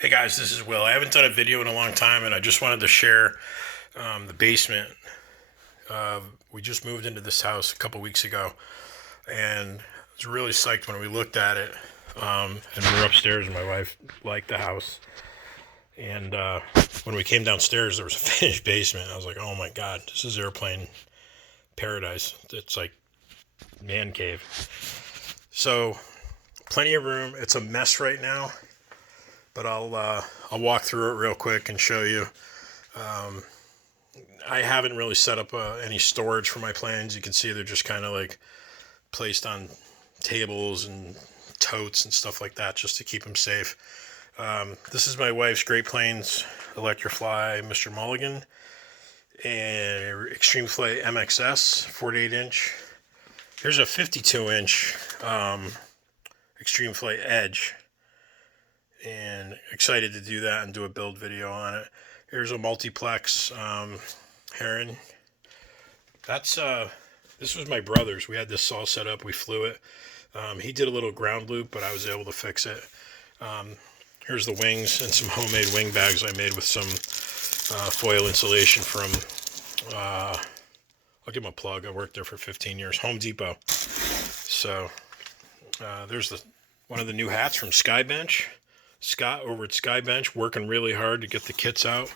Hey guys, this is Will. I haven't done a video in a long time, and I just wanted to share the basement. We just moved into this house a couple weeks ago, and I was really psyched when we looked at it. And we were upstairs, and my wife liked the house. And when we came downstairs, there was a finished basement. I was like, "Oh my God, this is airplane paradise! It's like man cave." So, plenty of room. It's a mess right now, but I'll walk through it real quick and show you. I haven't really set up any storage for my planes. You can see they're just kind of like placed on tables and totes and stuff like that just to keep them safe. This is my wife's Great Plains Electrofly Mr. Mulligan and Extreme Flight MXS 48-inch. Here's a 52-inch Extreme Flight Edge, and excited to do that and do a build video on it. Here's a multiplex whrn. This was my brother's. We had this all set up. We flew it. He did a little ground loop, but I was able to fix it. Here's the wings and some homemade wing bags I made with some foil insulation from, I'll give him a plug. I worked there for 15 years, Home Depot. So there's one of the new hats from Skybench. Scott over at Skybench working really hard to get the kits out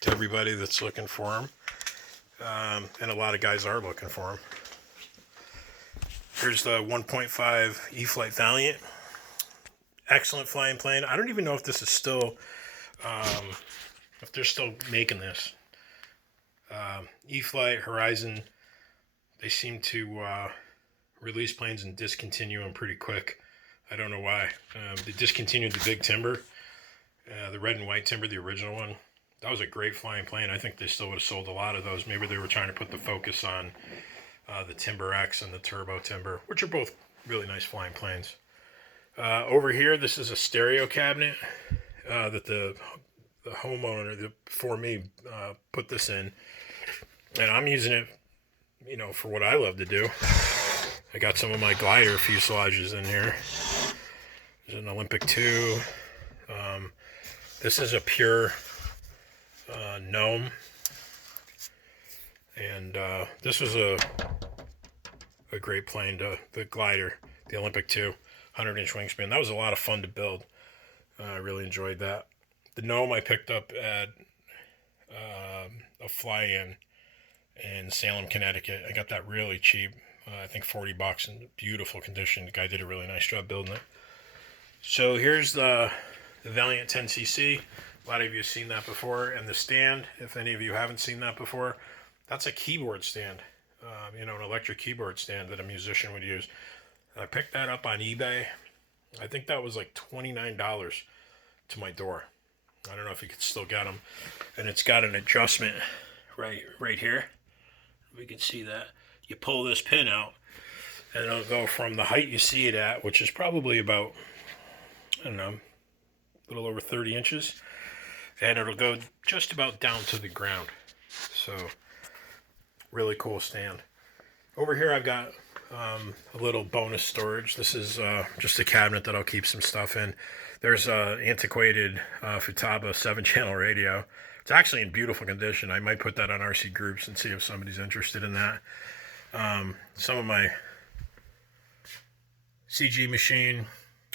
to everybody that's looking for them. And a lot of guys are looking for them. Here's the 1.5 E-Flight Valiant. Excellent flying plane. I don't even know if this is still, if they're still making this. E-Flight, Horizon, they seem to release planes and discontinue them pretty quick. I don't know why. They discontinued the big timber, the red and white timber, the original one. That was a great flying plane. I think they still would have sold a lot of those. Maybe they were trying to put the focus on the Timber X and the Turbo Timber, which are both really nice flying planes. Over here, this is a stereo cabinet that the homeowner before me put this in. And I'm using it, for what I love to do. I got some of my glider fuselages in here. There's an Olympic 2. This is a pure gnome. And this was a great plane, the glider, the Olympic 2, 100-inch wingspan. That was a lot of fun to build. I really enjoyed that. The gnome I picked up at a fly-in Salem, Connecticut. I got that really cheap. I think $40 in beautiful condition. The guy did a really nice job building it. So here's the Valiant 10cc. A lot of you have seen that before. And the stand, if any of you haven't seen that before, that's a keyboard stand. An electric keyboard stand that a musician would use. I picked that up on eBay. I think that was like $29 to my door. I don't know if you could still get them. And it's got an adjustment right here. We can see that. You pull this pin out, and it'll go from the height you see it at, which is probably about, I don't know, a little over 30 inches, and it'll go just about down to the ground. So, really cool stand. Over here I've got a little bonus storage. This is just a cabinet that I'll keep some stuff in. There's an antiquated Futaba 7-channel radio. It's actually in beautiful condition. I might put that on RC Groups and see if somebody's interested in that. Some of my CG machine,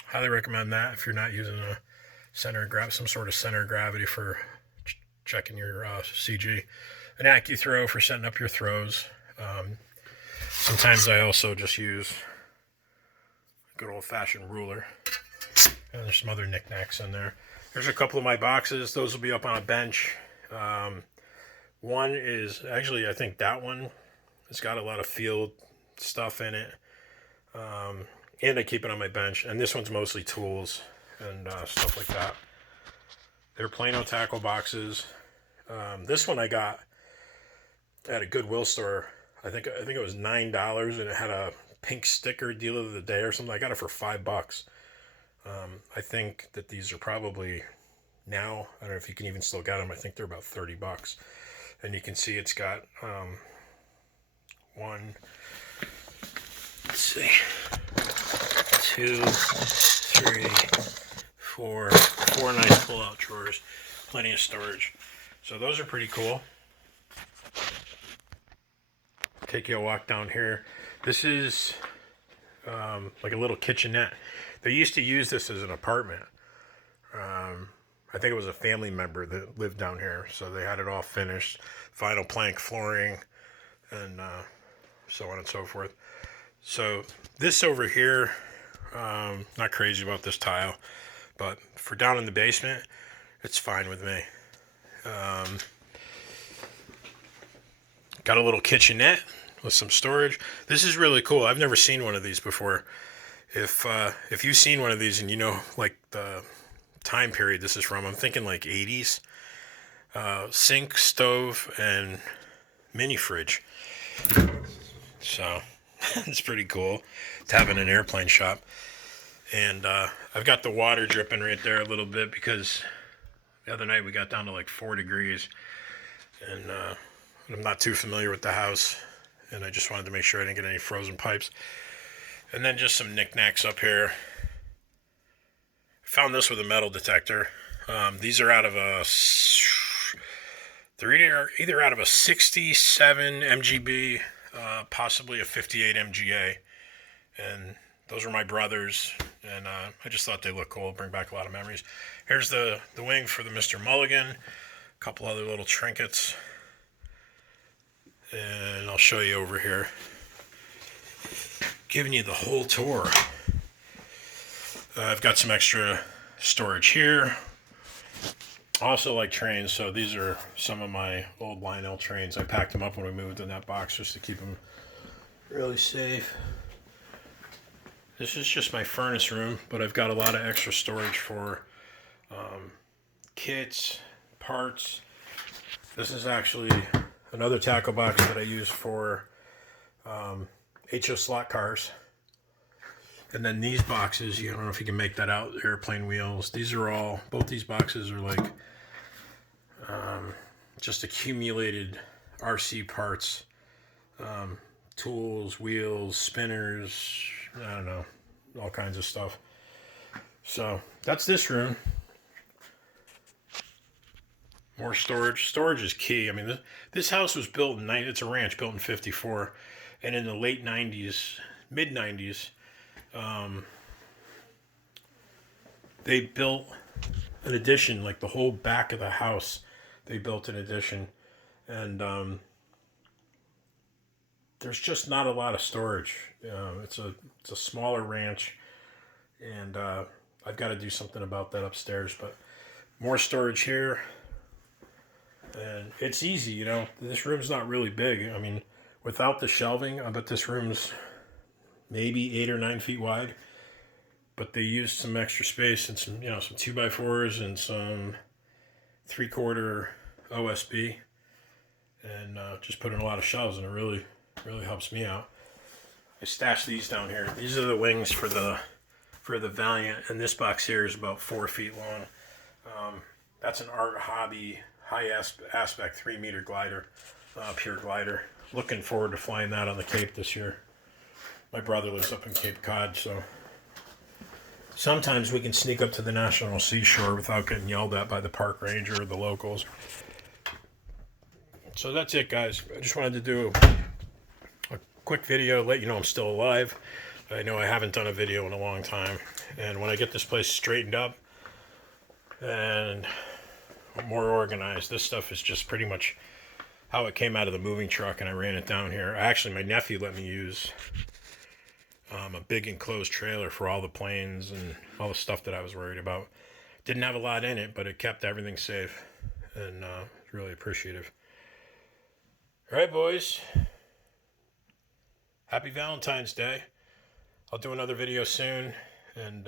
highly recommend that if you're not using a some sort of center of gravity for checking your CG. An AccuThrow for setting up your throws. Sometimes I also just use a good old-fashioned ruler. And there's some other knickknacks in there. There's a couple of my boxes. Those will be up on a bench. One is, actually, I think that one has got a lot of field stuff in it. And I keep it on my bench. And this one's mostly tools and stuff like that. They're Plano tackle boxes. This one I got at a Goodwill store. I think it was $9, and it had a pink sticker deal of the day or something. I got it for $5. I think that these are probably now, I don't know if you can even still get them. I think they're about $30. And you can see it's got one, let's see, 2, 3, four nice pull-out drawers, plenty of storage. So those are pretty cool. Take you a walk down here. This is like a little kitchenette. They used to use this as an apartment. I think it was a family member that lived down here, so they had it all finished, final plank flooring, and so on and so forth. So this over here, not crazy about this tile, but for down in the basement, it's fine with me. Got a little kitchenette with some storage. This is really cool. I've never seen one of these before. If you've seen one of these and you know like the time period this is from, I'm thinking like 80s. Sink, stove, and mini fridge. So it's pretty cool to have in an airplane shop. And I've got the water dripping right there a little bit because the other night we got down to like 4 degrees. And I'm not too familiar with the house, and I just wanted to make sure I didn't get any frozen pipes. And then just some knickknacks up here. I found this with a metal detector. These are out of they're either out of a 67 MGB, possibly a 58 MGA. And those were my brothers, and I just thought they looked cool, bring back a lot of memories. Here's the wing for the Mr. Mulligan, a couple other little trinkets. And I'll show you over here, giving you the whole tour. I've got some extra storage here. Also like trains, so these are some of my old Lionel trains. I packed them up when we moved in that box just to keep them really safe. This is just my furnace room, but I've got a lot of extra storage for kits, parts. This is actually another tackle box that I use for HO slot cars. And then these boxes, I don't know if you can make that out, airplane wheels. These are all, both these boxes are like just accumulated RC parts, tools, wheels, spinners, I don't know, all kinds of stuff. So that's this room. More storage. Storage is key. I mean, this house was built in, it's a ranch built in 54. And in the late 90s, mid 90s, they built an addition, like the whole back of the house, they built an addition. And there's just not a lot of storage. It's a smaller ranch, and I've got to do something about that upstairs. But more storage here. And it's easy, this room's not really big. I mean, without the shelving, I bet this room's maybe 8 or 9 feet wide. But they used some extra space and some 2x4s and some 3/4 OSB. And just put in a lot of shelves, and it really, really helps me out. I stashed these down here. These are the wings for the Valiant. And this box here is about 4 feet long. That's an Art Hobby high aspect 3-meter glider, pure glider. Looking forward to flying that on the Cape this year. My brother lives up in Cape Cod, so sometimes we can sneak up to the National Seashore without getting yelled at by the park ranger or the locals. So that's it, guys. I just wanted to do a quick video, let you know I'm still alive. I know I haven't done a video in a long time, and when I get this place straightened up and more organized, this stuff is just pretty much how it came out of the moving truck, and I ran it down here. Actually, my nephew let me use a big enclosed trailer for all the planes and all the stuff that I was worried about. Didn't have a lot in it, but it kept everything safe, and really appreciative. All right, boys. Happy Valentine's Day. I'll do another video soon, and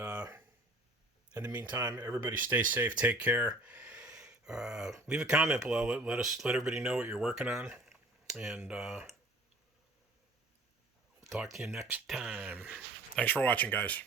in the meantime, everybody stay safe, take care. Leave a comment below. Let everybody know what you're working on, and we'll talk to you next time. Thanks for watching, guys.